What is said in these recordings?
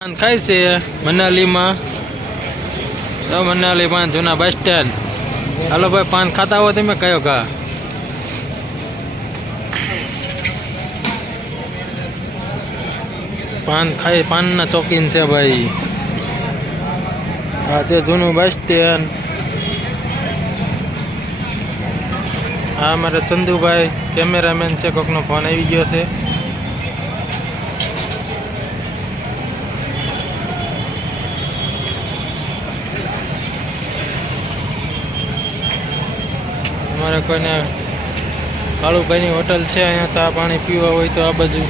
પાન ખાય છે મનાલીમાં. તો મનાલી પાન જૂના બસ સ્ટેન્ડ. હાલો ભાઈ, પાન ખાતા હો તમે? કયો ઘા પાન ખાઈ પાનના ચોકીન છે ભાઈ. આ છે જૂનું બસ સ્ટેન્ડ. હા, મારે ચંદુભાઈ કેમેરામેન છે, કોકનો ફોન આવી ગયો છે. અમારે કોઈને કાળુભાઈની હોટલ છે, અહીંયા ચા પાણી પીવા હોય તો આ બાજુ.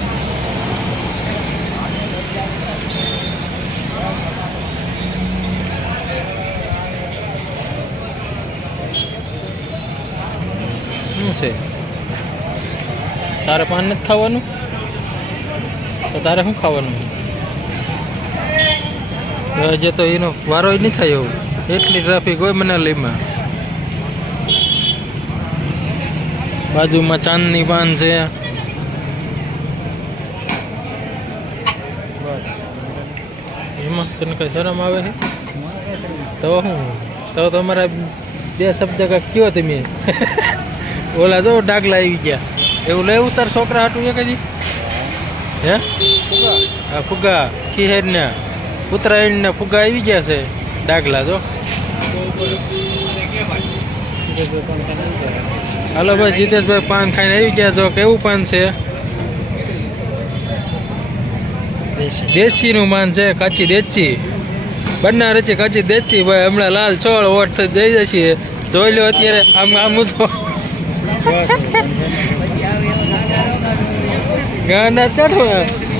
શું છે? તારે પાન નથી ખાવાનું? તો તારે શું ખાવાનું? હજે તો એનો વારો નહીં થાય એવું. એટલી ટ્રાફિક હોય મનાલીમાં. બાજુમાં ચાંદની પાન છે. એમાં તને કઈ શરમ આવે છે? તો શું? તો તમારા બે શબ્દ કાંઈક કયો તમે. ઓલા જો ડાગલા આવી ગયા. એવું લેવું તાર છોકરા હાટું છે કદી? હે? હા, ફુગા ખીહેર ને ઉત્તરાયણ ને ફુગા આવી ગયા છે. ડાગલા જો. હાલો ભાઈ, જીતેશભાઈ પાન ખાઈને આવી ગયા. જો કેવું પાન છે? દેશીનું પાન છે, કાચી દેશી. બનારસી કાચી દેશી ભાઈ. હમણાં લાલ છોડ ઓઠ દઈ જશે. જોઈ લો અત્યારે. આમ આમ તો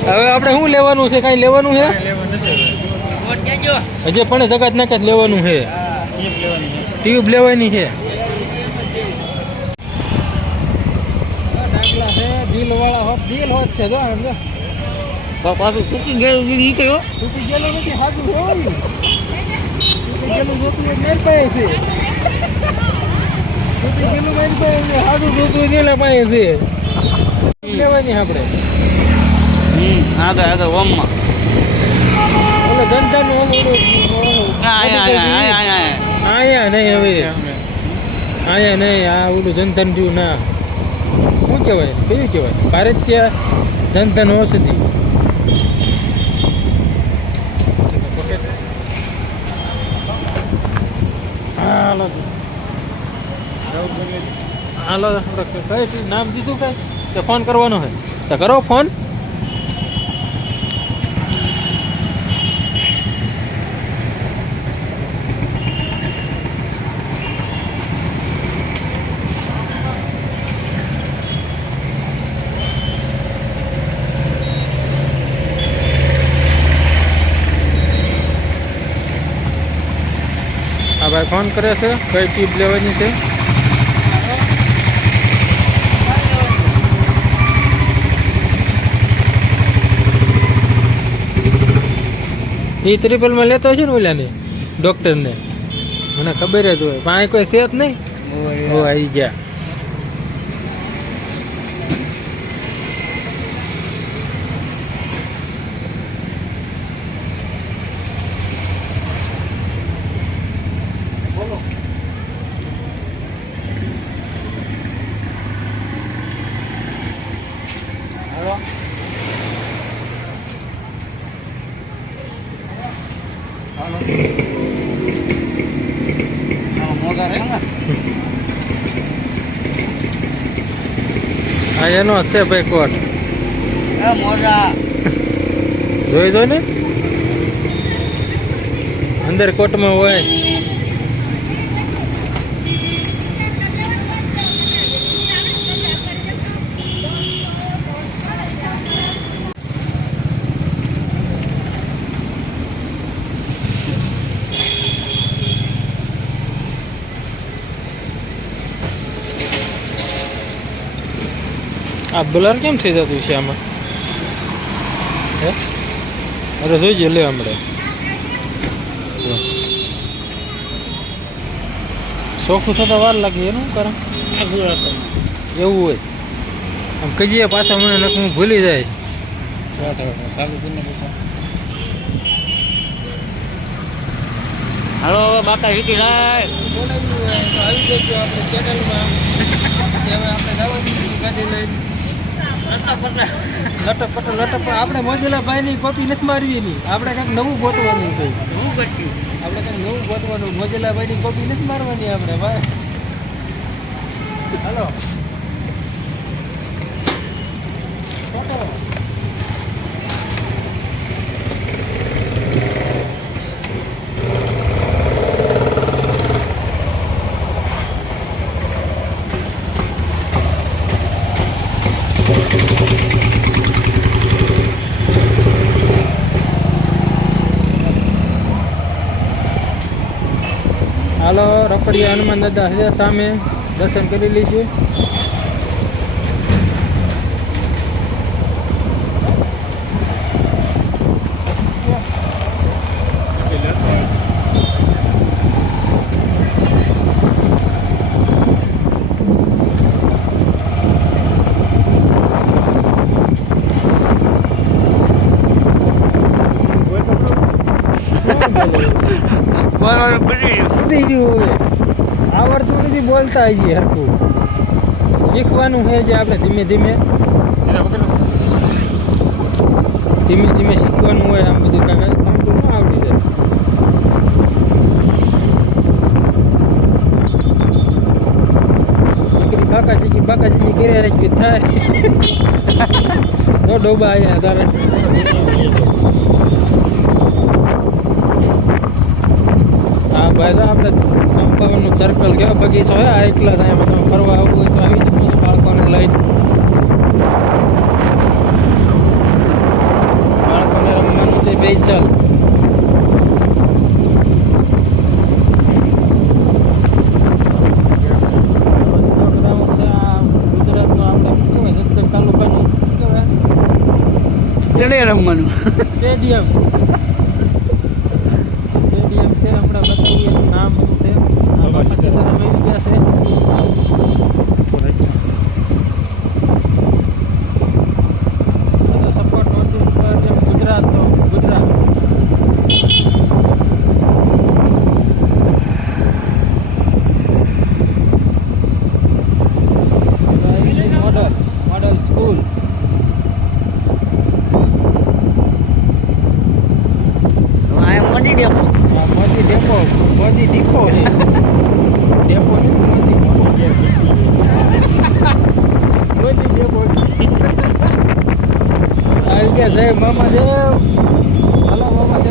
હવે આપણે શું લેવાનું છે? કઈ લેવાનું છે? હજી પણ જગત નાખત લેવાનું છે. ટ્યુબ લેવાની છે. દિલ વાળા હોત, દિલ હોત છે. જો પાછું તૂટી ગયેલું નીકળ્યો. તૂટી ગયેલું નથી, સાચું હોય. તૂટી ગયેલું જોતું મેર પાસે છે. તૂટી ગયેલું મેર પાસે છે. સાચું જોતું ગયેલા પાસે છે. લેવાની આપણે. આગળ આગળ ઓમમાં ઓલો જનતાનું આયા નહીં હવે. આયા નહીં. આ ઓલું જનધન થયું ના. શું કહેવાય? કયું કહેવાય? ભારતીય જનધન ઔષધિ. હાલો હાલો, કઈ નામ દીધું કઈ કે ફોન કરવાનો છે? તો કરો ફોન. હા ભાઈ, ફોન કરે છે. કઈ ટ્યુબ લેવાની છે? એ ત્રિપલમાં લેતો હશે ને ઓલાને, ડૉક્ટરને. મને ખબર જ હોય. પણ અહીં કોઈ છે જ નહીં. ઓ આવી ગયા. હા, એનો હશે ભાઈ કોટ. જોઈ જો ને, અંદર કોટમાં હોય. આ બ્લર કેમ થઈ જતું છે આમાં? હે, અરે જોઈજો. લે હમણાં ચોખ્ખું થતા વાર લાગે. એનું કારણ એવું હોય. આમ કજીએ પાછા મને હું ભૂલી જાય. હાલો બાકા વીકી લાય બોલાવ્યું હોય તો આવી જજો આપણે ચેનલમાં. હવે આપણે જવાની ગાડી લઈને લટપટ આપણે મોજીલા ભાઈની કોપી નથી મારવી ની. આપણે કંઈક નવું ગોતવાનું છે. હું કરશું આપણે કંઈક નવું ગોતવાનું. મોજીલા ભાઈની કોપી નથી મારવાની આપણે ભાઈ. હાલો હાલો રખડિયા હનુમાન દાદા છે સામે, દર્શન કરી લઈશું. બધી ગયું હવે આવડતું નથી બોલતા હજી હરખું. શીખવાનું છે જે આપણે ધીમે ધીમે શીખવાનું હોય. આમ બધું કાંઈ સમજવું ન આવડી જાય. દીકરી બાકાજી ઘેરે રાખી થાય તો ડોબા આવ્યા તારે. હા ભાઈ તો આપણે ચંપાવનનું સર્કલ કેવો બગીચો હોય આ એકલા થાય. તમે ફરવા આવવું હોય તો આવી જજો બાળકોને લઈને. બાળકોને રમવાનું છે બેસલ. ગુજરાતનું આપણે શું કહેવાય જસદણ તાલુકાનું શું કહેવાય રમવાનું સ્ટેડિયમ છે. હમણાં બધું એનું નામ બધું છે. ગયા છે. સપોર્ટ નોંધું ગુજરાત તો Gujarat. Model school. Modi depot Modi depot Modi depot છે. ડેપો ને મોદી ડેપો આવી ગયા સાહેબ મામા દેવ. હાલો મામા દેવ.